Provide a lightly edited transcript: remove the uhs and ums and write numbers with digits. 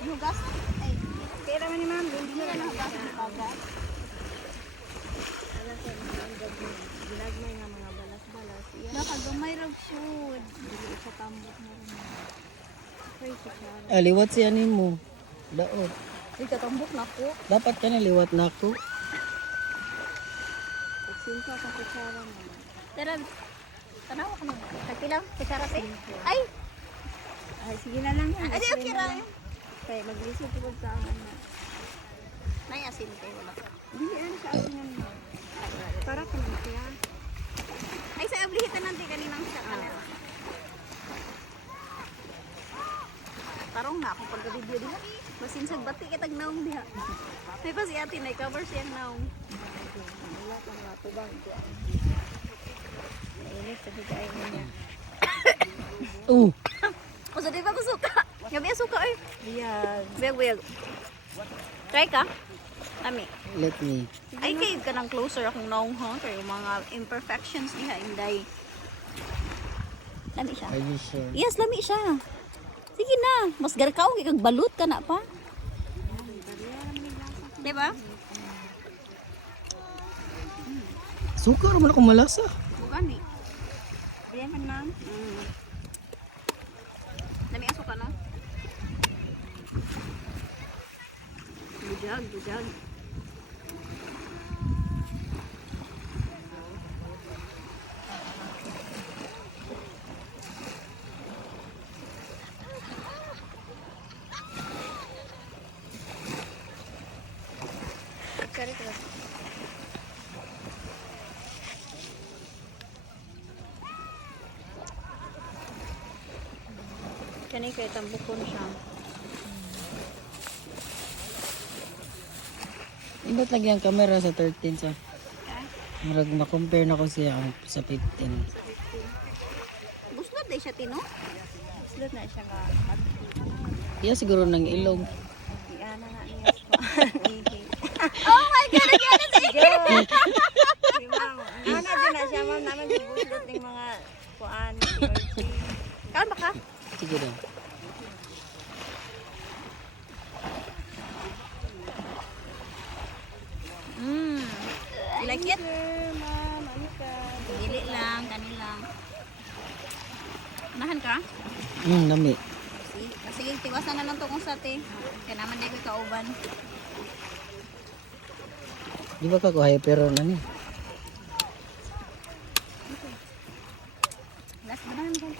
Hugas. Ay, pera man ni ma'am. Hindi nyo na hugas ng pagkat. Ginagmay nga mga balas-balas. Nakagumay rog shoot. Dili sa tambok na rin. Liwat siya nimo. Daot. Ay, katambok na ko. Dapat ka na liwat na ako. Pagsinto sa kutsara mo. Tara, tanawa ka mo. Kapilang, kutsara pa. Ay! Ay, sige na lang. Ay, okay lang. Kaya mag-lisod ko sa akin na. May asin kayo, wala ka. Hindi, ano sa asin mo. Para ka lang siya. Ay, sa ablihitan natin kaninang siya. Tarong na ako pagka-video diha. Basin sa bati kitag naong diha. May pa si ate na cover siyang naong. Wala kang matubang. Nainis sa higayin niya. O sa di ba ko suka? Gabi ang suka eh. Biyag. Biyag. Try ka? Ami. Let me. Ay kayo ka ng closer akong naong ha. Kaya yung mga imperfections niya inday. Lami siya. Are you sure? Yes, lami siya. Sige na. Mas garkaw kag balut ka na pa. Diba? Suka naman ako malasa. Bukan eh. Diyan man lang. Dami ang suka no? Bujag, bujag. Cari terus. Kani kay tambukon siya. Ibot lagi ang camera sa 13 sa. Okay. Murag ma-compare na ko siya sa 15. Buslot day siya tino. Buslot na siya ka. Iya siguro ng ilong. Iyan na nga niya. Oh my God! Again na siya! Ano din na siya, ma'am? Naman yung buslot ng mga kuan. Kaon ba ka? Sige daw. You like it? Dili lang, kanin lang. Unahan ka? Nami. Sige, tiwasan na lang ito kung sate. Kaya naman di ko kauban. Di ba ka ko hyper na ni? Last ba na naman?